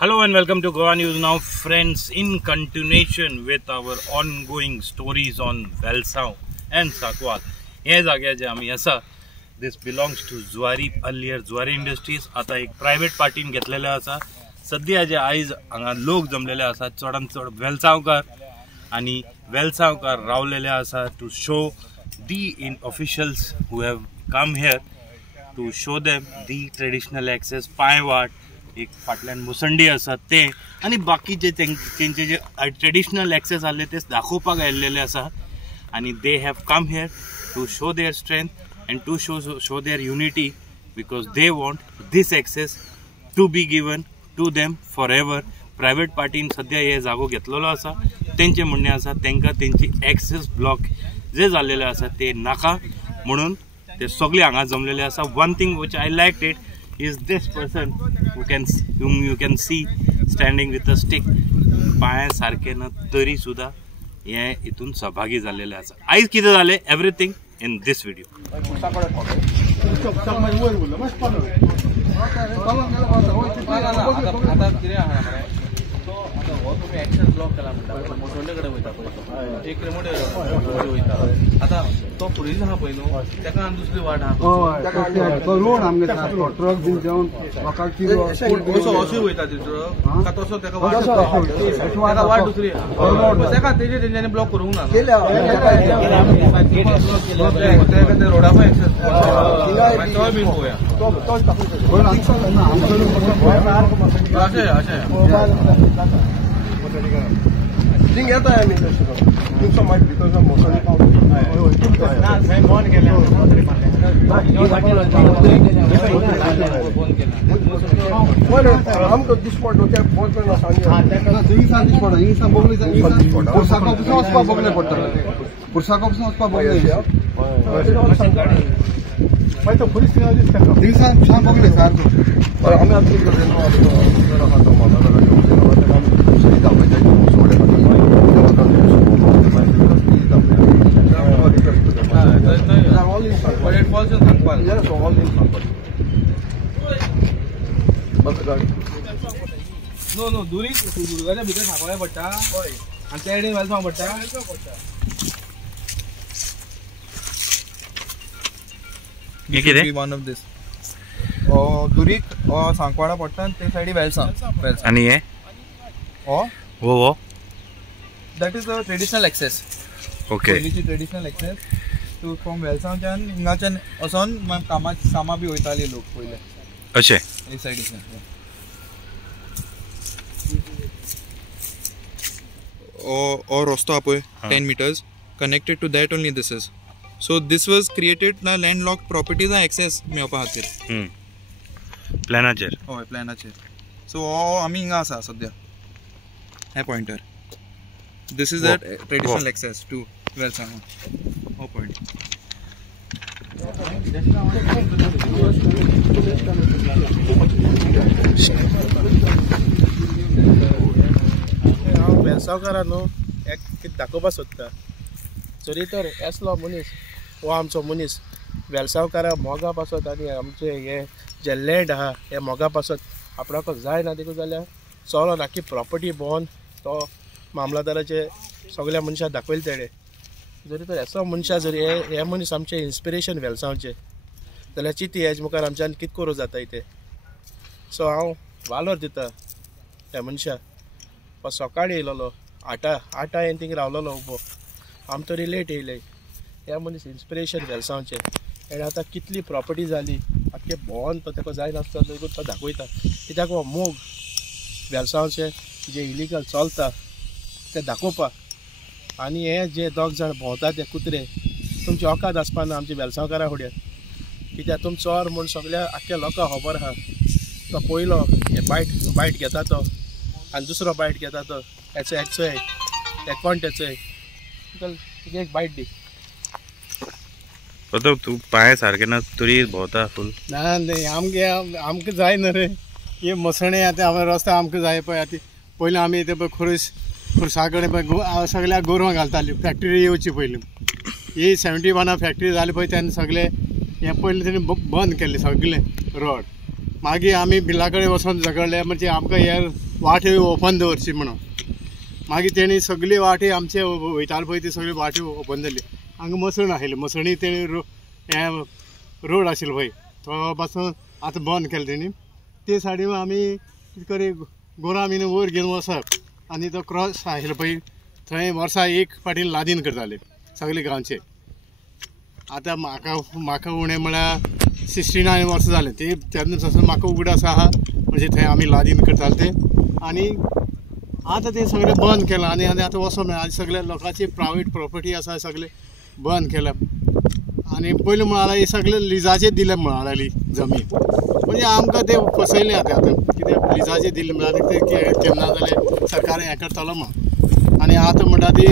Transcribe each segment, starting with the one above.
Hello and welcome to Goa News Now, friends. In continuation with our ongoing stories on Velsav and Sakwal, हे जाग्यार जे आमी आसा, this belongs to Zuari, earlier Zuari Industries. आता एक private पार्टीन घेतलेले आसा. सध्या जे आयज हांगा लोक जमलेले आसा, चडांत चड वेलसावकार आणि वेलसावकार रावलेले आसा to show the officials who have come here to show them the traditional access, पायवाट, एक फाटल्यान मुसंडी आसा ते आणि बाकीचे तेंचे जे ट्रेडिशनल एक्सेस आले ते दाखोवपाक आयिल्ले आसा आणि they have come here to show their strength and to show their unity because they want this access to be given to them forever. Private पार्टीन सध्या हे जागो घेतलेलो आसा. तेंचे म्हणणे आसा तेंका तेंची एक्सेस ब्लॉक जे जाल्लेले आसा ते नाका म्हणून ते सगळे हांगा जमलेले आसा. One thing which I liked it is this person whom you can see standing with a stick. पाया सारखे ना तरी सुद्धा हे इथून सहभागी झालेले आसा. आयज कितें जालें everything in this video. Block केला म्हणटा मोठे कडेन वयता पळय एक रिमोट वयता आता तो फुडें आहा पळय न्हू तेका आनी दुसरी वाट आहा तो रोड आमगे ट्रक बीन जावन लोकांक ती असो वयता ती ट्रक का तसो तेका वाट दुसरी तेका तेजेंनी ब्लॉक करूंक ना ते रोडा पळय एक्सेस तो बीन पळोवया अशें Ding येता आमी तुमचो माइक भितर मोसळी फोन केला आमकां दिसपड त्या फोन करना सांगया दिसा दिसपड हिंसा बोगले पुरसाको पसून वचपा बोगले पडटा पुरसाको पसून वचपा बोगले मागीर तो पुलीस दिसा सांग बोगले सारको आमी नो दुरी दुर्गाच्या भितर सांगोळ्या पडटा आनी त्या सायडीन वेलसांव पडटा वन ऑफ दिस दुरीक सांकवाडा पडटा आनी ते सायडी वेलसांव आनी हे हो that is the traditional access. Okay पयलींची ट्रेडिशनल एक्सेस टू फ्रॉम वेलसांवच्यान हिंगाच्यान वचोन कामां बी वयताली लोक पयले अशें हे सायडीच्यान. or rosto apoy 10 meters connected to that only this is. So this was created na landlocked property da access meopa hatir planacher hoy planacher. So ami inga asa sadya he pointer this is that traditional access to Velsav ho point वेलसावकारा न्हू एक कितें दाखोवपाक सोदता जरी तर येसलो मनीस हो आमचो मनीस वेलसावकारा मोगा पासत आनी आमचे हे जे लँड आहा हे मोगा पासत आपणाक जाय ना देखून जाल्यार चलो नाकी प्रॉपर्टी बोन तो मामलादाराचे सगळ्या मनशाक दाखयले तेडे जरी तर असो मनशा जरी हे मनीस आमचे इन्स्पिरेशन वेलसावचे जाल्यार चिती हेज मुखार आमच्यान कितें करूं जाता इथे. सो हांव वालोर दिता ह्या मनशाक सकाळी येयलोलो आठा येन थिंग रावलोलो उबो आम तरी लेट येयले. हे मनीस इन्स्पिरेशन वेलसावचे आनी आतां कितली प्रॉपर्टी जाली आख्खे भोंवन तो तेका जाय नासता देखून तो दाखयता कित्याक हो मोग वेलसावचे जे इलिगल चलता ते दाखोवपाक आनी हे जे दोग जाण भोंवता ते कुत्रे तुमचे औकात आसपाना आमच्या वेलसावकारा फुड्यान कित्याक तुमचो चोर म्हूण सगळ्या आख्ख्या लोकांक खबर आहा. तो पयलो हे बायट घेता तो आनी दुसरो बायट घेता तो हेचोय कोण तेचोय एक बायट दी तू पांय सारके ना तरी भोंवता फूल ना न्ही आमकां जाय न्ही रे हे मसणे आतां हांवें रस्ता आमकां जाय पळय आतां पयलीं आमी ते पळय खुर्सा कडेन पळय सगळ्या गोरवां घालताली फॅक्टरी येवची पयलीं ही 71 फॅक्टरी जाली पळय तेन्ना सगळे हे पयलीं तेणी बंद केल्लें सगळें रोड मागीर आमी बिला कडेन वचोन झगडले म्हणजे आमकां हे वाटे ओपन दवरची म्हणून मागीर तेणी सगळी वाटे आमचे वयताले पळय ती सगळी वाटे ओपन जाली हांगा मसण आशिल्ले मसणी तेणी हे रोड आशिल्लो पळय तो पासून आतां बंद केलो तेणी ते सायडीन आमी कितें करी गोरवां बीन वयर घेवन वचप आनी तो क्रॉस आशिल्लो पळय थंय वर्सा एक फाटीन लादीन करताले सगळे गांवचे आतां म्हाका उणें म्हळ्यार 69 वर्सां जालें ते तेन्ना म्हाका उगडास आहा म्हणजे थंय आमी लादीन करताले ते आनी आतां ते सगळें बंद केलां आनी आतां वचोंक मेळना आनी सगळे लोकांची प्रायवेट प्रॉपर्टी आसा सगळे बंद केल्या आनी पयलीं म्हणाला हे सगळे लिजाचेर दिले म्हणाली जमीन म्हणजे आमकां ते फसयलें आतां कितें लिजाचेर दिले म्हळ्यार ते केन्ना जाल्यार सरकारान हें करतलो म्हण आनी आतां म्हणटा ती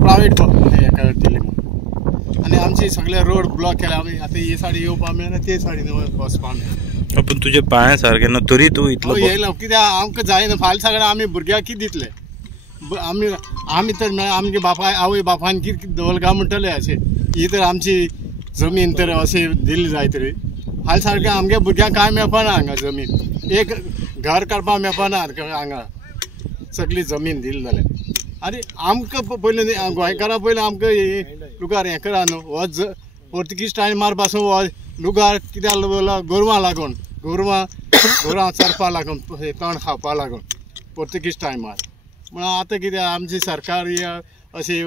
प्रायवेट हेका दिली म्हण आनी आमचे सगळे रोड ब्लॉक केला आमी आतां हे सायडीन येवपाक मेळना ते सायडीन वचपाक मेळना पूण तुजे पांय सारके ना तरी तूं इतलो येयलो कित्याक आमकां जायना फाल्यां सगळें आमी भुरग्यांक कितें दितले आमी तर आमगे बापाय आवय बापायन कितें दवरलें काय म्हणटले अशें ही तर आमची जमीन तर अशें दिल्ली जाय तरी फाल्यां सारकें आमगे भुरग्यांक कांय मेळपाना हांगा जमीन एक घर काडपाक मेळपाना हांगा सगळी जमीन दिली जाल्यार आनी आमकां पयलीं गोंयकारां पयलीं आमकां लुगार हें करा न्हू हो पोर्तुगीज टायमार पासून हो लुगार कित्याक गोरवां लागून गोरवां चरपा लागून तण खावपा लागून पोर्तुगीज टायमार म्हण आतां कितें आमची सरकार अशी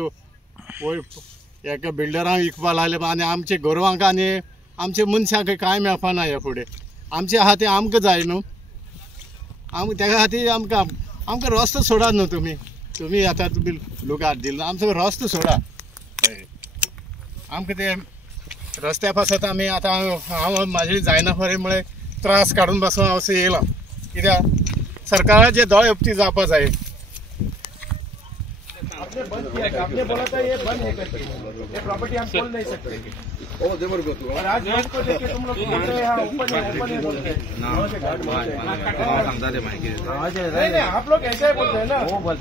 हेका बिल्डरांक विकपा लागले आनी आमचे गोरवांक आनी आमच्या मनशांक कांय मेळपाना ह्या फुडें आमचे आहा तें आमकां जाय न्हू तेका खातीर आमकां रस्तो सोडात न्हू तुमी आतां तुमी लुगार दिलो आमचो रस्तो सोडा आमकां ते रस्त्या पासत आमी आतां हांव म्हाजे जायना खरें म्हळ्यार त्रास काडून पासून हांव असो येयला कित्याक सरकाराचे दोळे उपटी जावपा जाय आपने बोला था ये बंद है करके ये प्रॉपर्टी हम खोल नहीं सकते ओ देवर गो तू और आज मैच को देख के तुम लोग बोल रहे हैं ओपन है बोल रहे नहीं आप लोग ऐसे ही बोलते हैं ना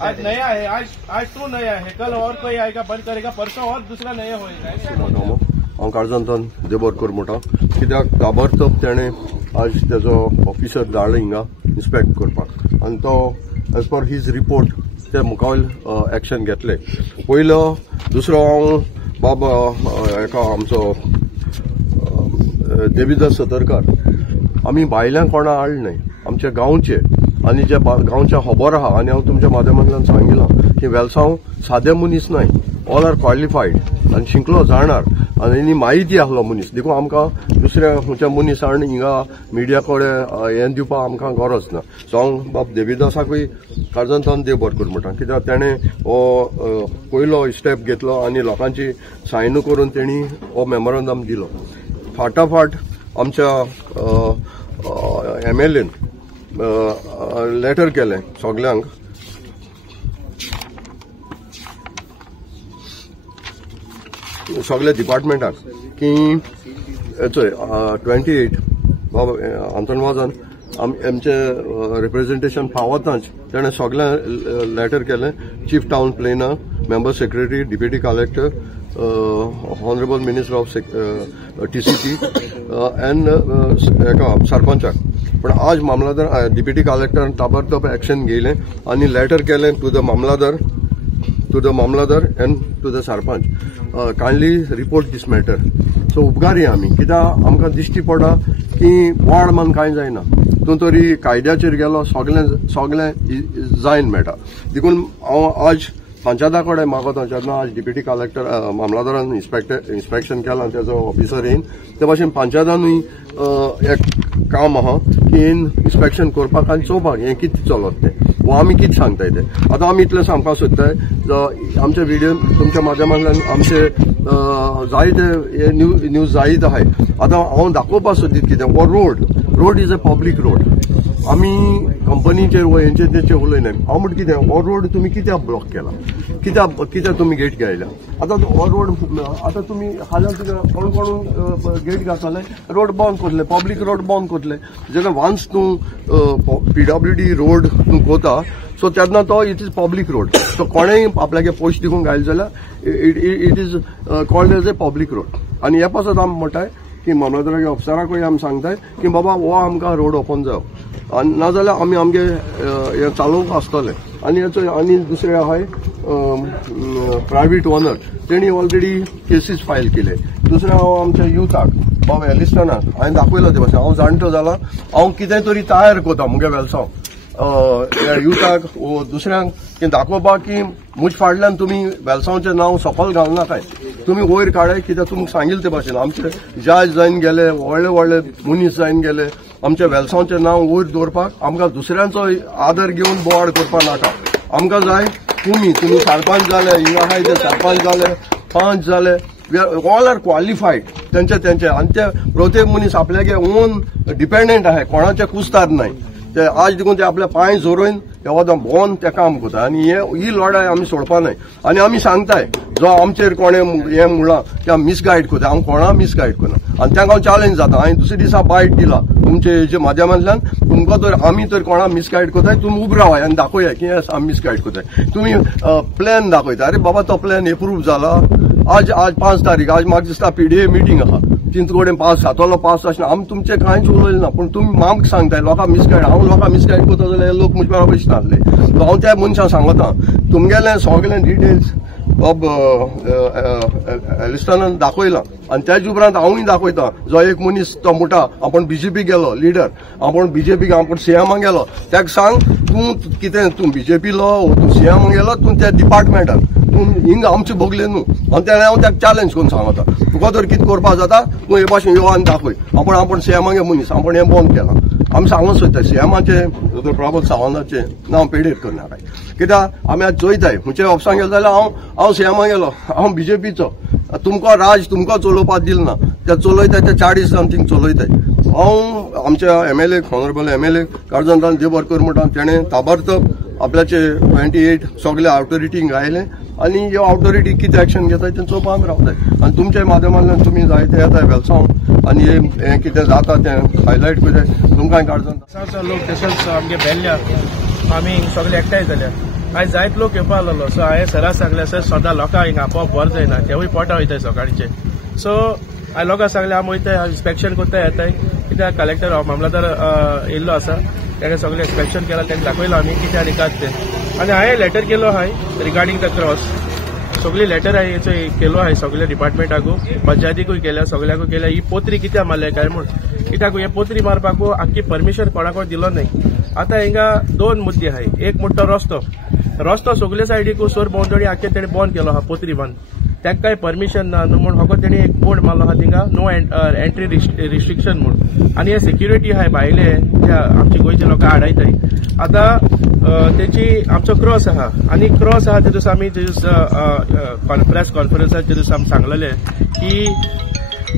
आज नया है आज तू नया है कल और कोई आएगा बंद करेगा परसों और दूसरा नया होएगा ऐसे हांव काळजांतल्यान देवरकर म्हणटा कित्याक ताबडतोब तेणें आज तेजो ऑफिसर धाडलो हिंगा इन्स्पेक्ट करपाक आनी तो एज पर हीज रिपोर्ट ते मुखावेल एक्शन घेतले पयलो दुसरो हांव बाबा हेका आमचो देविदास सतरकार आमी भायल्यान कोणा हाडले न्हय आमचे गांवचे आनी जे गांवचे खबर आहा आनी हांव तुमच्या माध्यमांतल्यान सांगिलां की वेलसांव सादे मनीस न्हय ऑल आर क्वॉलिफायड आनी शिंकलो जाणार आनी म्हायती आसलो मनीस देखून आमकां दुसऱ्या खंयच्या मनीसान हिंगा मिडिया कडेन हें दिवपाक आमकां गरज ना सो हांव बाब देविदासाकूय काळजांतल्यान देव बरें कर म्हणटा कित्याक तेणें हो पयलो स्टेप घेतलो आनी लोकांची सायन करून तेणी हो मेमोरंडम दिलो फाटाफाट आमच्या MLAन लेटर केलें सगल्यांक सगळ्या डिपार्टमेंटाक की 28 आंतरवाजान आमचे रिप्रेझेंटेशन पावताच तेणें सगळ्या लेटर केलें chief town planner member secretary deputy collector honourable minister of TCP and हेका सरपंचाक पण आज मामलादार डिप्युटी कलेक्टर ताबडतोब एक्शन घेयलें आनी लेटर केलें to the mamlatdar and to the sarpanch kindly report this matter so उपकारी आमी कित्याक आमकां दिश्टी पडटा की वाड मान कांय जायना तूं तरी कायद्याचेर गेलो सगळें जायन मेळटा देखून हांव आज पंचायता कडेन मागता जेन्ना आज डिप्युटी कलेक्टर मामलादारान इन्स्पेक्शन केलां तेजो ऑफिसर येवन ते भाशेन पंचायतानूय एक काम आहा की इन्स्पेक्शन करपाक आनी चोवपाक हें कितें चलत तें वो आमी कितें सांगताय ते आतां आमी इतलें सांगपाक सोदताय आमच्या व्हिडिओन तुमच्या माध्यमांतल्यान आमचे जायते न्यूज जायत आहाय आतां हांव दाखोवपाक सोदीत कितें हो road is a public road आमी कंपनीचेर वो हेंचेर तेचेर उलयनाय हांव म्हणटा कितें हो रोड तुमी कित्याक ब्लॉक केला कित्याक तुमी गेट घायला आतां हो रोड आतां तुमी हाल्यार तुका कोण गेट घातले रोड बंद करतले पब्लीक रोड बंद करतले जेन्ना वान्स तूं PWD रोड तूं कोता सो तेन्ना तो it is public road so कोणेय आपल्यागे पयशे दिवून घायले जाल्यार it is called as a public road आनी हे पासत आमी म्हणटाय की मामलादाराच्या ऑफिसराकूय आमी सांगताय की बाबा हो आमकां रोड ओपन जावं नाजाल्यार आमी आमगे हे चालोवंक आसतले आनी आनी दुसरे आहाय प्रायवेट ओनर तेणी ऑलरेडी केसीस फायल केले. दुसरे हांव आमच्या युथाक बाबा एलिस्टनाक हांवें दाखयलो ते भाशेन हांव जाणटो जाला हांव कितें तरी तयार करता मुगे वेलसांव युथाक दुसऱ्यांक दाखोवपाक की मुज फाटल्यान तुमी वेलसांवचें नांव सकल घालनाकाय तुमी वयर काडाय कित्याक तुमकां सांगिल्ले ते भाशेन आमचे जज जावन गेले व्हडले व्हडले मनीस जावन गेले आमच्या वेलसांवचें नांव वयर दवरपाक आमकां दुसऱ्यांचो आदर घेवन बोवाड करपाक नाका. आमकां जाय तुमी सरपंच जाले हिंगा आहाय ते सरपंच जाले 5 जाले ऑल आर क्वालिफायड तेंचे आनी ते प्रत्येक मनीस आपल्यागे ओन डिपेंडंट आहाय कोणाचे कुस्तार नाय ते आज देखून ते आपल्या पांय जोरून हे वदां भोवन ते काम करता आनी ही लढाई आमी सोडपा नाय आनी आमी सांगताय जो आमचेर कोणे हे म्हणला त्या मिसगायड करता हांव कोणा मिसगायड करना आनी तांकां हांव चॅलेंज जाता हांवें दुसरे दिसा बायट दिला तुमचे हेजे माध्यमांतल्यान तुमकां तर आमी तर कोणा मिसगायड करताय तुमी उब रावाय आनी दाखोवया की आमी मिसगायड करताय तुमी प्लॅन दाखयता अरे बाबा तो प्लॅन एप्रूव जाला आज 5 तारीख आज म्हाका दिसता PDA मिटींग आहा तिंतू कडेन पास सातोलो पास आसना आमी तुमचे कांयच उलयलें ना पूण तुमी म्हाका सांगताय लोकांक मिसगायड हांव लोकांक मिसगायड करता जाल्यार लोक म्हजे बरोबर दिसनासले हांव त्या मनशाक सांगता तुमगेलें सगळें डिटेल्स एलिस्टनान दाखयलां आनी त्याच उपरांत हांवूय दाखयता जो एक मनीस तो मोठा आपण BJP गेलो लिडर आपण BJP आपण CMाक गेलो ताका सांग तूं कितें तूं BJP लो तूं CMाक गेलो तूं त्या डिपार्टमेंटान तूं हिंग आमचे भोगले न्हू आनी तेणें हांव ताका चॅलेंज करून सांगता तुका तर कितें करपाक जाता तूं हे भाशेन यो आनी दाखय आपण CMागे मनीस आपण हें बंद केलां आमी सांगूंक सोदता CMाचे प्रमोद सावंताचें नांव पेडेर करनाकाय कित्याक आमी आज चोयताय म्हणजे ऑफिसान गेलो जाल्यार हांव CMाक गेलो हांव BJPचो तुमकां राज तुमकां चलोवपाक दिल ना ते चलयताय ते 40 समथींग चलयताय हांव आमच्या MLA ऑनरेबल MLA काळजांतान देव बरें कर म्हणटा तेणें ताबडतोब आपल्याचे 28 सगळे ऑथॉरिटींक आयले आनी ह्यो ऑथॉरिटी कितें एक्शन घेताय तें चोवपाक आमी रावताय आनी तुमच्या माध्यमांतल्यान तुमी जायते येताय वेलसांव आनी हें कितें जाता तें हायलायट करताय तुमकां काळजांत लोक तशेंच आमगे बेल्ल्या आमी सगळे एकठांय जाल्या आयज जायत लोक येवपा लागलो सो हांवें सरास सांगलें सर सदां लोकांक हिंगा आपोवप बरें जायना तेवूय पोटा वयताय सकाळचे सो हांवें लोकांक सांगलें हांव वयताय इन्स्पेक्शन कोत्ताय येताय कित्याक कलेक्टर मामलादार येयल्लो आसा ताका सगळें इन्स्पेक्शन केलां ताका दाखयलो आमी कितें आनी कात तें आनी हांवें लेटर केलो हाय रिगार्डींग द क्रॉस सगळी लेटर हांवें केलो हाय सगळ्या डिपार्टमेंटाकू पंचायतीकूय केल्या सगळ्याकूय केल्या ही पोत्री कित्याक मारल्या काय म्हूण कित्याक हे पोत्री मारपाकू आख्खी परमिशन कोणाकोण दिलो न्हय. आतां हिंगा 2 मुद्दे आहाय एक म्हणटा रस्तो सगळे सायडीकू सोर भोंवतणी आख्खे तेणी बंद केलो आहा पोत्री बांद ताका काय परमिशन ना न्हू म्हूण हो तेणी एक बोर्ड मारलो आहा थिंगा नो एंट्री रिस्ट्रिक्शन म्हूण आनी हे सिक्युरिटी आहाय भायले जे आमचे गोंयचे लोक आडायताय आतां तेची आमचो क्रॉस आहा आनी क्रॉस आहा ते दिसा आमी ते दीस प्रेस कॉन्फरन्सार ते दीस आमी सांगलेले की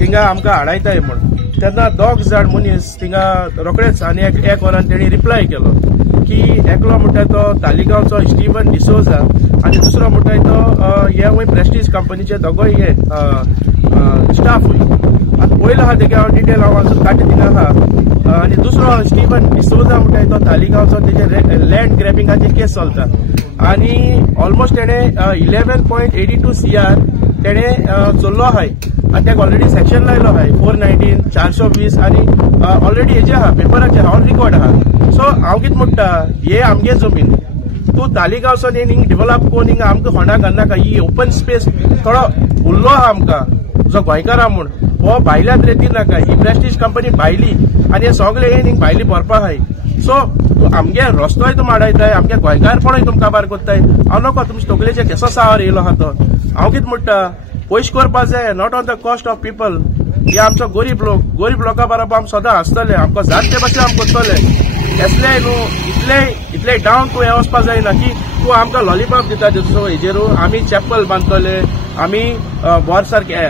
थिंगा आमकां आडायताय म्हूण तेन्ना 2 जाण मनीस थिंगा रोखडेच आनी एक वरान तेणी रिप्लाय केलो की एकलो म्हणटा तो तालिगांवचो स्टीवन डिसोजा आनी दुसरो म्हणटा तो हे वय प्रेस्टीज कंपनीचे दोगोय हे स्टाफ आतां पयलो आहा तेगे हांव डिटेल हांव अजून काडटा थिंगा आहा आनी दुसरो स्टीवन डिसोजा म्हणटा तो तालिगांवचो तेजे लँड ग्रॅबिंगाची केस चलता आनी ऑलमोस्ट तेणे 11.82 CR तेणे चल्लो आहाय आनी ताका ऑलरेडी सेक्शन लायलो आहाय 419 420 आनी ऑलरेडी हेजे आहा पेपराचेर ऑन रिकॉर्ड आहा. सो हांव कितें म्हणटा हे आमगे जमीन तूं तालिगांवचो हिंग डेव्हलप कोन्न हिंगा आमकां होंडा घालनाका ही ओपन स्पेस थोडो उरलो आहा आमकां जो गोंयकारा म्हूण हो भायल्यात रेती नाका ही प्रेस्टीज कंपनी भायली आनी हे सगळे येवन हिंग भायली भरपा आहाय. सो तूं आमगे रस्तोय तुम आडायताय आमगे गोंयकारपणूय तुम काबार करताय हांव नको तुमचे तकलेचे केसो सावर येयलो आहा तो हांव कितें म्हणटा पयशे करपा जाय not on the cost of people हे आमचो गरीब लोकां बरोबर आमी सदां आसतले आमकां जात ते भशेन आमी करतले एसले न्हू इतले डावन तूं हे वचपा जायना की तूं आमकां लॉलीपॉप दिता तेजो हेजेरू आमी चॅपल बांदतले आमी बरे सारके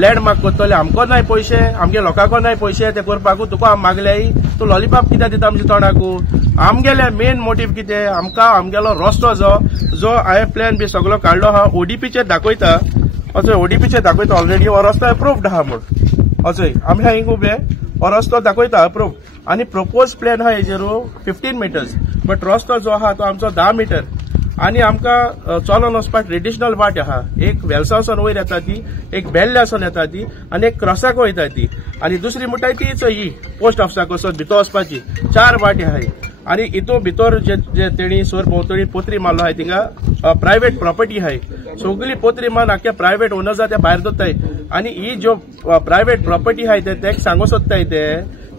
लँडमार्क करतले आमको नाय पयशे आमगे लोकांको नाय पयशे ते करपाकू तुका आमी मागल्याय तूं लॉलीपॉप कित्याक दिता आमच्या तोंडाकू आमगेले मेन मोटीव कितें आमकां आमगेलो रस्तो जो हांवें प्लॅन बी सगळो काडलो आहा ODPचेर दाखयता असो ODPचेर दाखयता ऑलरेडी हो रस्तो अप्रूव्ड आहा म्हूण असोय आमी हिंग उबे हो रस्तो दाखयता अप्रूव आनी प्रपोज प्लॅन आहा हेजेरू 15 मिटर्स बट रस्तो जो आहा तो आमचो 10 मीटर आनी आमकां चलोन वचपाक ट्रेडिशनल वाट आहा. एक वेलसावसान वयर येता ती, एक बेल्ल्यासून येता ती आनी एक क्रॉसाक वयता ती आनी दुसरी म्हणटा तीच ही पोस्ट ऑफिसाक वचून भितर वचपाची 4 वाटी आहाय. आनी हितून भितर जे तेणी सोर भोंवतणी पोत्री मारलो आहाय थिंगा प्रायवेट प्रॉपर्टी आहाय. सगळी पोत्री मारून आख्या प्रायवेट ओनर्स ते भायर दवरताय आनी ही ज्यो प्रायवेट प्रॉपर्टी आहाय ते सांगू सोदताय ते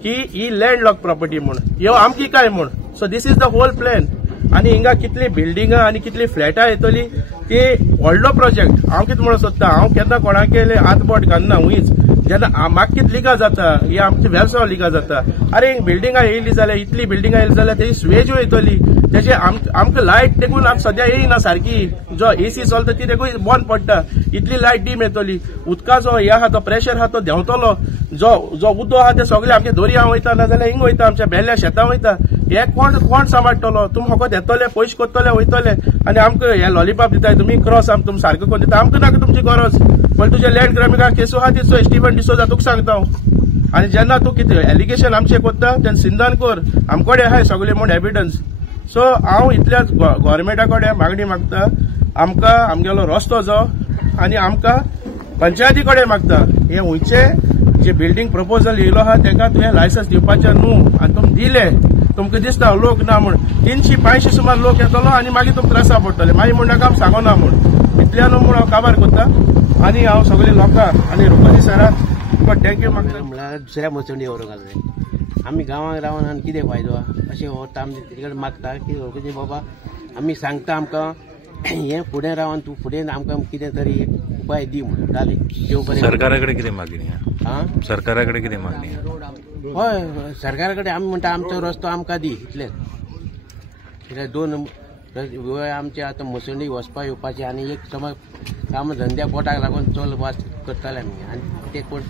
की ही लँडलॉक प्रॉपर्टी म्हूण, ह्यो आमची काय म्हूण. So this is the whole plan. आनी हिंगा कितली बिल्डिंगां आनी कितली फ्लॅटां येतली ती व्हडलो प्रोजेक्ट. हांव कितें म्हणून सोदता, हांव केन्ना कोणाके हातबोट घालना हुंयच. जेन्ना म्हाका कितें लिगा जाता ही आमची वेवसाय लिगा जाता. अरे बिल्डिंगां येयली जाल्यार इतली बिल्डिंगां येयली जाल्यार तेजी स्वेजूय येतली. तेजे आमकां लायट देखून आतां सद्या येयना सारकी. जो एसी चलता ती देखून बंद पडटा. इतली लायट डीम येतली. उदकाचो हे आहा तो प्रेशर आहा तो देंवतलो. जो उदो आहा ते सगळे आमच्या दर्या वयता नाजाल्यार हिंग वयता आमच्या बेल्ल्या शेतां वयता. हे कोण सांबाळटलो? तुमी फकत येतले पयशे कोत्तले वयतले आनी आमकां हे लॉलीपॉप दिताय तुमी क्रॉस तुमी सारको करून दिता. आमकां नाका तुमची गरज. पण तुजे लँड ग्रामीण केसो आहा तिचो स्टीवन डिसोजा तुका सांगता हांव. आनी जेन्ना तूं कितें एलिगेशन आमचे कोत्ता तेन्ना सिंधान कर. आमकडे आहाय सगळे म्हूण एविडन्स. सो हांव इतल्याच गोव्हर्मेंटा कडेन मागणी मागता आमकां आमगेलो रस्तो जो आनी आमकां पंचायती कडेन मागता हे हुंयचे जे बिल्डींग प्रपोजल येयलो आहा तेका तुवें लायसन्स दिवपाचें न्हू. आनी तुमी दिले तुमकां दिसता लोक ना म्हूण. 350 सुमार लोक येतलो आनी मागीर तुमकां त्रासा पडटले. मागीर म्हण नाका हांव सांगना म्हूण. इतल्यान म्हूण हांव काबार करता आनी हांव सगळे लोकां आनी रुपाली सराक तुका थँक्यू मागता. म्हळ्यार दुसऱ्या मचोंडी व्हरूंक घालून आमी गांवांत रावन आनी कितें फायदो आहा अशें व्हरता. आमी तेजे कडेन मागता की बाबा आमी सांगता आमकां हें फुडें रावन तूं फुडें आमकां कितें तरी उपाय दी म्हणून जालें. देव बरें. सरकारा कडेन कितें मागणी आहा? सरकारा कडेन कितें मागणी आहा? हय सरकारा कडेन आमी म्हणटा आमचो रस्तो आमकां दी इतलेंच. कित्याक 2 आमचे आतां मसंडी वचपा येवपाचे आनी एक समज काम धंद्या पोटाक लागून चल वाच करताले आमी. आनी ते कोण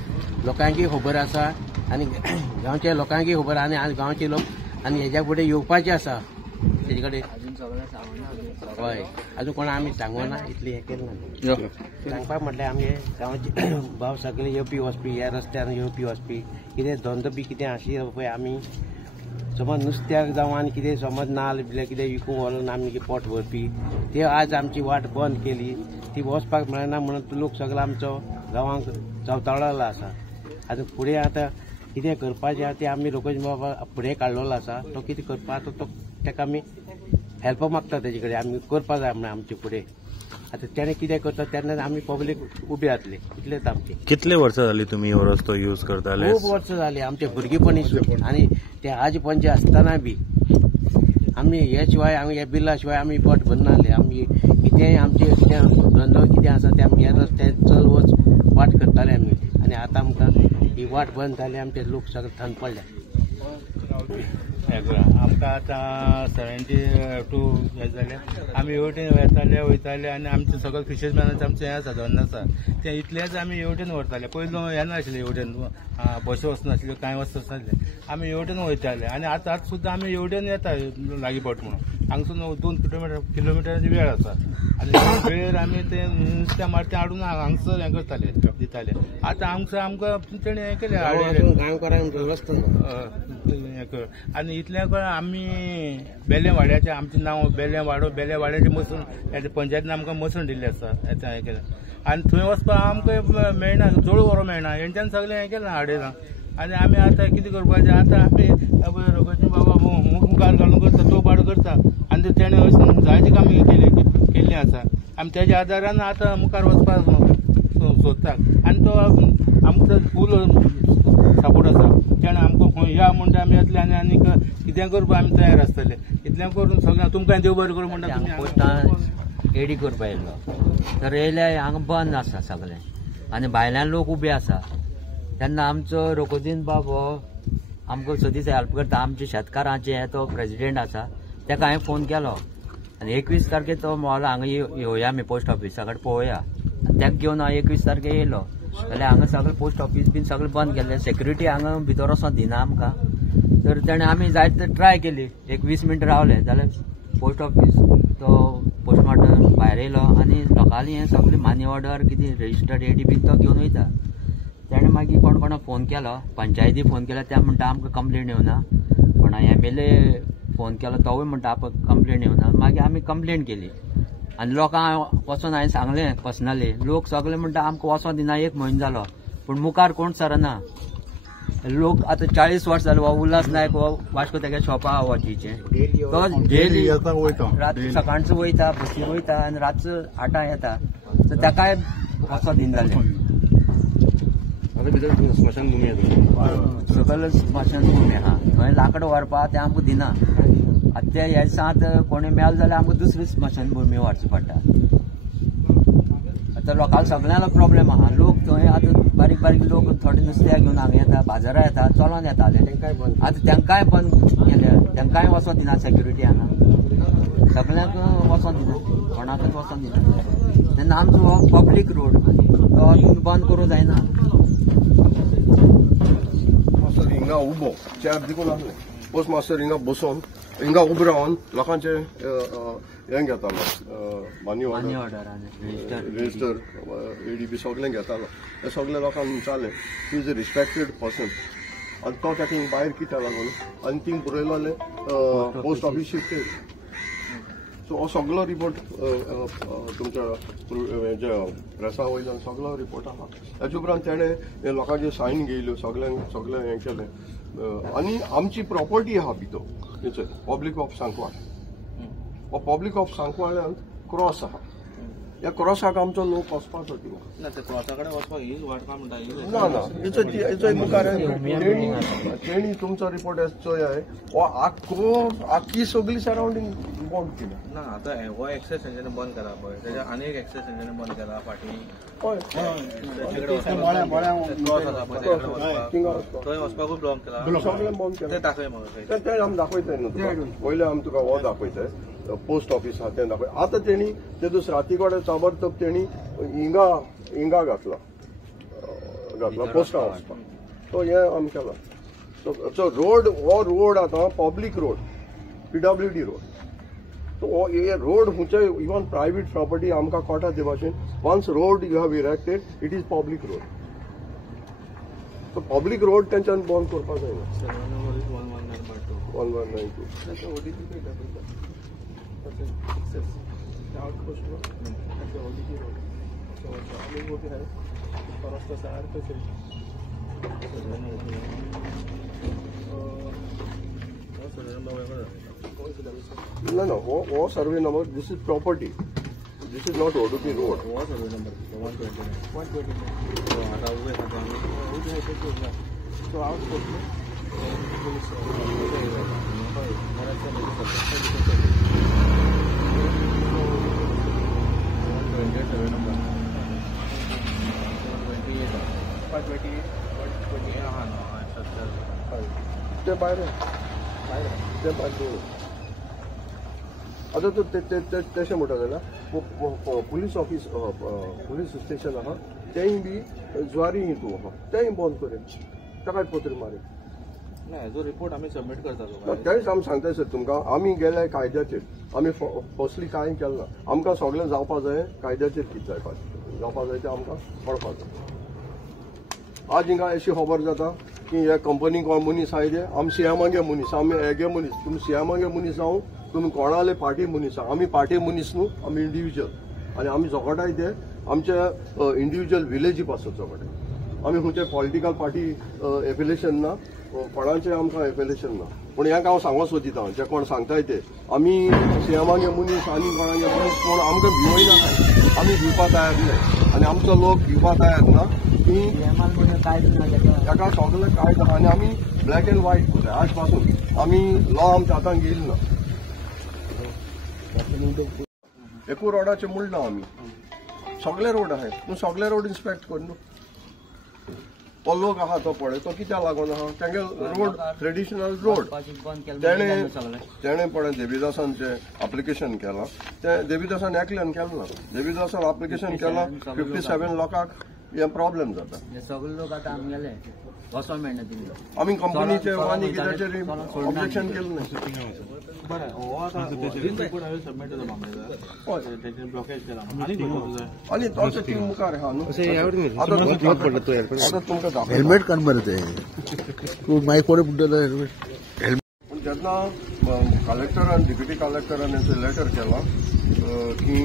लोकांकीय खबर आसा आनी गांवच्या लोकांकीय खबर आहा आनी गांवचे लोक आनी हेज्या फुडें येवपाचे आसा तेजे कडेन. हय अजून कोणा आमी सांगना इतली हें केलें ना. सांगपाक म्हटल्यार आमगे गांवचे भाव सगळे येवपी वचपी ह्या रस्त्यान येवपी वचपी कितें धंदो बी कितें आशी पळय आमी समज नुस्त्याक जावं आनी कितें समज नाल्ल बिल्ले कितें विकूंक व्हरून आमी पोट भरपी ते आज आमची वाट बंद केली. ती वचपाक मेळना म्हणून लोक सगळो आमचो गांवांक जावताळलो आसा. आतां फुडें आतां कितें करपाचें आहा तें आमी लोकच बाबा फुडें काडलेलो आसा. तो कितें करपा तो ताका आमी हेल्प मागता तेजे कडेन आमी करपा जाय म्हणून आमचे फुडें. आतां तेणें कितें करता तेन्ना आमी पब्लीक उबे जातले इतलेंच आमचें. कितले वर्सां जाली तुमी हो रस्तो यूज करताले? खूब वर्सां जालीं आमचे भुरगेपणीसून आनी ते आज पंचे आसतना बी आमी हे शिवाय आमी हे बिल्ला शिवाय आमी पोट भरनासले. आमी कितेंय आमचे कितें धंदो कितें आसा ते आमी हे रस्त्यार चल वच वाट करताले आमी. आनी आतां आमकां ही वाट बंद जाली आमचे लोक सगळे थंड पडले. आमकां आतां 72 हे जाले. आमी हेवटेन येताले वयताले आनी आमचे सगळे फिशरमॅनाचें आमचें हें आसा धंदो आसा तें इतलेंच आमी हेवटेन व्हरताले. पयलीं हें नाशिल्लें हेवटेन बसी वचनाशिल्ल्यो कांय वचनासलें. आमी हेवटेन वयताले आनी आतां सुद्दां आमी हेवटेन येता लागीं पड म्हणून. हांगसून 2 किलोमिटराची वेळ आसा आनी वेळेर आमी तें नुस्तें मारतें हाडून हांगसर हें करताले दिताले. आतां हांगसर आमकां तेणें हें केलें हें कर. आनी इतलें करून आमी बेलेवाड्याचें आमचें नांव बेलेवाड्याचें मसून पंचायतीन आमकां मसून दिल्लें आसा. हें केलें आनी थंय वचपाक आमकां मेळना चोड वरो मेळना. हेंच्यान सगळें हें केलां हाडयलां. आनी आमी आतां कितें करपाचें आतां आमी रोगाची बाबा मुखार घालून करता तो पाड करता आनी तेणें अशें जायतीं कामां केल्लीं आसा. आमी तेज्या आदारान आतां मुखार वचपाक सोदतात आनी तो आमकां फूल सपोर्ट आसा. तेणें आमकां खंय या म्हणटा आमी येतले आनी आनीक कितें करपा आमी तयार आसतले. इतलें करून सगळ्यांक तुमकां देव बरें करूं म्हणटा. पोस्टान एडी करपा येयल्लो तर येयल्यार हांगा बंद आसा सगळें आनी भायल्यान लोक उबे आसा. तेन्ना आमचो रोकोदीन बाब हो आमकां सदींच हेल्प करता. आमच्या शेतकारांचे तो प्रेसिडेंट आसा ताका हांवें फोन केलो आनी 21 तारखेर तो म्हणलो हांगा येवया आमी पोस्ट ऑफिसा कडेन पळोवया. ताका घेवन हांव 21 तारखेर येयलो जाल्यार हांगा सगळें पोस्ट ऑफीस बीन सगळें बंद केल्लें. सेक्युरिटी हांगा भितर वचोंक दिना आमकां. तर तेणें आमी जायते ट्राय केली. 20 मिनटां रावले जाल्यार पोस्ट ऑफीस तो पोस्टमार्टम भायर येयलो आनी लोकांनी हें सगळें मनी ऑर्डर कितें रेजिस्टर्ड एडी बीन तो घेवन वयता. तेणें मागीर कोणाक फोन केलो पंचायती फोन केलो. त्या म्हणटा आमकां कंप्लेन येवना पण MLA फोन केलो तोवूय म्हणटा आपण कंप्लेंट येवना. मागीर आमी कंप्लेंट केली आनी लोकांक वचून हांवें सांगलें पर्सनली. लोक सगळे म्हणटा आमकां वचों दिना, 1 म्हयनो जालो पूण मुखार कोण सरना. लोक आतां 40 वर्स जाले. हो उल्हास नायक हो वास्को तेगे शॉपा आहा वॉचीचे, तो डेली रात सकाळचो वयता, बसी वयता आनी रातचो 8 येता. सो ताकाय वचों दिन जालें. स्मशानभूमी सकयल स्मशानभूमी आहा, थंय लांकडां व्हरपा ते आमकां दिना. आतां ते ह्या दिसांत कोणी मेल जाल्यार आमकां दुसरी स्मशानभूमी व्हरचो पडटा. आतां लोकांक सगळ्यांक प्रॉब्लेम आहा. लोक थंय आतां बारीक बारीक लोक थोडे नुस्त्या घेवन हांगा येता, बाजारां येता, चलोन येताले. आतां तांकांय बंद केले, तांकांय वचों दिना. सेक्युरिटी हांगा सगळ्यांक वचों दिना, कोणाकच वचों दिना. तेन्ना आमचो हो पब्लीक रोड तो बंद करूं जायना. मास्टर हिंगा उबो चेर दिकून आसलें. पोस्ट मास्टर हिंगा बसून हिंगा उबो रावन लोकांचे हें घेतालो, मनी ऑर्डर रेजिस्टर ADB सगळें घेतालो. हे सगळे लोकांक विचारलें he is a respected person. आनी तो ताका हिंग भायर कित्याक लागून आनी थिंग बरयलोलें पोस्ट ऑफिस शिफ्टेड. सो हो सगळो रिपोर्ट तुमच्या हेच्या प्रेसा वयल्यान सगळो रिपोर्ट आहा. हेच्या उपरांत तेणें लोकांचे सायन घेयल्यो, सगळें हें केलें. आनी आमची प्रॉपर्टी आहा भितर पब्लीक ऑफ सांकवाळ. हो पब्लीक ऑफ सांकवाळ्यांत क्रॉस आहा. ह्या क्रॉसाक आमचो लोक वचपाचो थिंगा. क्रॉसा कडेन वचपाक हीच वाटपा म्हणटा. ना हेचो मुखार तेणी तुमचो रिपोर्ट चोय हो आख्खी सगळी सरावंडींग बंद केल्या. ना आतां हो एक्सेस तेंच्यानी बंद केला पळय, तेच्या आनी एक एक्सेस तेंच्यानी बंद केला फाटीं. थंय वचपाकूच ब्लॉक केला. सगळें बंद केलें. तें दाखय म्हाका. तें आमी दाखयताय न्हू. पयलें आमी तुका हो दाखयताय पोस्ट ऑफिस आहा तें दाखय. आतां तेणी ते दुस राती कडेन ताबडतोब तेणी हिंगा घातला पोस्टा वचपाक. सो हें आमी केलां. सो रोड हो रोड आतां public road, PWD road. So हे रोड खंयचे इवन प्रायवेट प्रॉपर्टी आमकां कोटा ते भाशेन once road you have erected it is public road. So public road तेंच्यान बंद करपाक जायना. 1192 No, वो survey number. This is property. This is not ODP road. वो सर्वे नंबर 120. So out ते भायर आतां तशें म्हणटा जाल्यार पुलीस ऑफिस पुलीस स्टेशन आहा तेंय बी ज्वारी हितू आहा तेंय बंद करेन. ताकाय पत्र मारेन. ना हेजो रिपोर्ट आमी सबमीट करता. तेंच आमी सांगताय सर तुमकां. आमी गेले कायद्याचेर. आमी फर्स्टली कांय केलें ना. आमकां सगळें जावपा जाय कायद्याचेर कितें जावपा जाय तें आमकां कळपा जाय. आज हिंगा अशी खबर जाता की ह्या कंपनीक मनीस आहाय ते आमी सीएमागे मनीस, आमी हेगे मनीस. तुमी सीएमागे मनीस जावं तुमी कोणाले पार्टी मनीस आहा. आमी पार्टी मनीस न्हू, आमी इंडिव्हिज्युअल. आनी आमी झगडाय ते आमच्या इंडिव्हिज्युअल विलेजीक आसत झगडे. आमी खंयचे पॉलिटिकल पार्टी एफिलेशन ना, कोणाचें आमकां एफिलेशन ना. पूण ह्याक हांव सांगोच सोदितां जे कोण सांगताय ते आमी सीएमागे मनीस आनी कोणागे मनीस कोण आमकां भिवय नाका. आमी भिवपा तयार नाय आनी आमचो लोक भिवपा तयार ना की ताका सगळें कायदो आनी आमी ब्लॅक एंड व्हायट करताय. आज पासून आमी लॉ आमच्या हातान घेयली ना. एकू रोडाचे म्हणना आमी सगळे रोड आहाय. तूं सगळे रोड इन्स्पेक्ट कर न्हू. तो लोक आहा तो पळय तो कित्याक लागून आहा तेंगे रोड ट्रेडिशनल रोड. तेणें पळय देविदासांचें एप्लिकेशन केलां. तें देविदासान एकल्यान केलें ना. देविदासान एप्लिकेशन केलां 57 लोकांक हे प्रॉब्लेम जाता. सगळे लोक आतां आमगेले वचोंक मेळना तिंगा. आमी कंपनीचे आनी कित्याचेर ऑब्जेक्शन केलें ना. बरें हो आतां रिपोर्ट हांवें सबमीट केलो म्हाका. तेजें ब्लॉकेज केला आनी तोच टीम मुखार आहा न्हू. आतां तुमकां हेल्मेट काड मरे ते तूं मागीर कोणे म्हणटलो हेल्मेट. पूण जेन्ना कलेक्टरान डिप्युटी कलेक्टरान लेटर केला की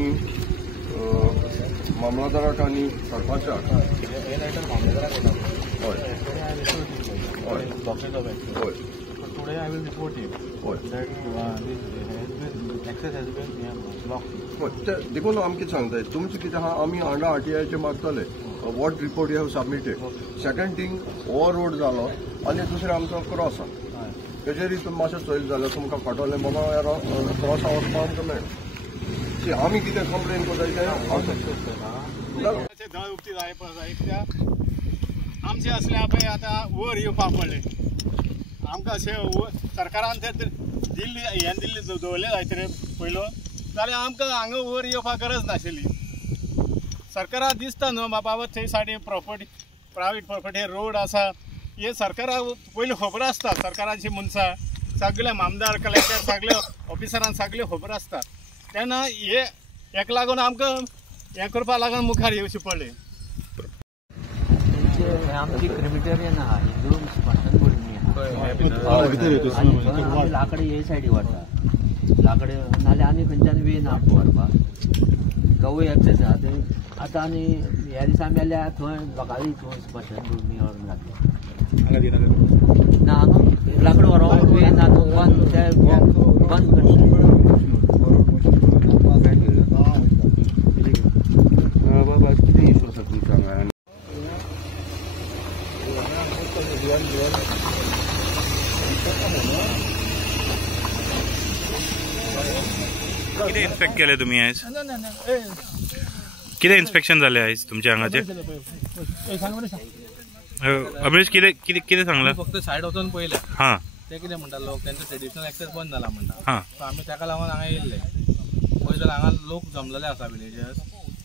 मामलादाराक आनी सरपंचाक Today I will report him that this access has been blocked. देखून आमकां कितें सांगताय तुमचें कितें आहा आमी हांगा RTIचे मागतले what report you have submitted. Second thing हो रोड जालो आनी दुसरें आमचो क्रॉस आहा तेजेर तुमी मातशें चोयल जाल्यार तुमकां फाटोलें बाबा क्रॉस वचपाक आमकां मेळटा. आमी कितें कंप्लेन कोताय तें दळ उक्ती जाय कित्याक आमचे असले पळय आतां वयर येवपाक पडले आमकां अशें सरकारान ते दिल्ली हें दिल्ली दवरले जाय रे पयलो जाल्यार आमकां हांगा वयर येवपाक गरज नाशिल्ली. सरकाराक दिसता न्हू बाबा थंय सायडी प्रॉपर्टी प्रायवेट प्रॉपर्टी रोड आसा हे सरकाराक पयलीं खबर आसता. सरकाराची मनशां सगळे आमदार कलेक्टर सगळे ऑफिसरांक सगळे खबर आसता तेन्ना हेका लागून आमकां हें करपा लागून मुखार येवचें पडलें. आमची क्रिमिटेरियन आहा हिंदू स्मशानभूमी आहा लाकडी हे सायडी व्हरता लाकडी नाल्यार आनी खंयच्यान वे ना व्हरपाक गवय एक्सेस आहा थंय आतां आनी ह्या दिसा मेल्यार थंय लोकांनी थंय स्मशानभूमी व्हरून घातल्या ना हांगा लाकडी व्हरोंक वे ना न्हू बंद ते बंद करता. बाबा कितें इशू आसा तुमी सांगा. कितें इन्स्पेक्ट केलें तुमी आयज कितें इन्स्पेक्शन जालें आयज तुमच्या हांगाचें अमरीश कितें कितें कितें सांगलां. फक्त सायड वचून पयलें हां ते कितें म्हणटा लोक तेंचो ट्रेडिशनल एक्सेस बंद जाला म्हणटा. हां सो आमी ताका लागून हांगा येयल्ले पळय जाल्यार हांगा लोक जमलेले आसा विलेजर्स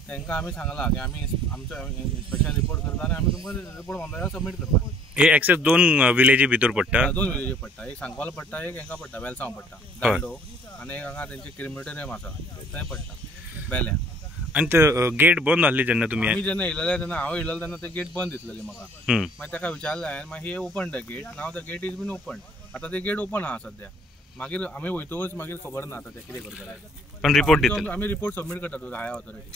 तांकां आमी सांगलां की आमी आमचो इन्स्पेक्शन रिपोर्ट करता आनी आमी तुमकां रिपोर्ट मामलेदाराक सबमीट करता. हे एक्सेस 2 विलेजी भितर पडटा. 2 विलेजी पडटा एक सांगवाल पडटा एक हांगा पडटा वेलसांव पडटा दांडो आनी एक हांगा तेंचे क्रिमिटेरियम आसा थंय पडटा बेल्या. आनी ते गेट बंद आसली जेन्ना तुमी जेन्ना येयलेले तेन्ना हांव येयलो तेन्ना ते गेट बंद दिसलेली म्हाका. मागीर ताका विचारलें हांवें मागीर हे open the gate now the gate is been open. आतां ते गेट ओपन आहा सद्या मागीर आमी वयतकच मागीर खबर ना आतां ते कितें करतले. पण रिपोर्ट दितले आमी रिपोर्ट सबमीट करता हायर ऑथॉरिटी.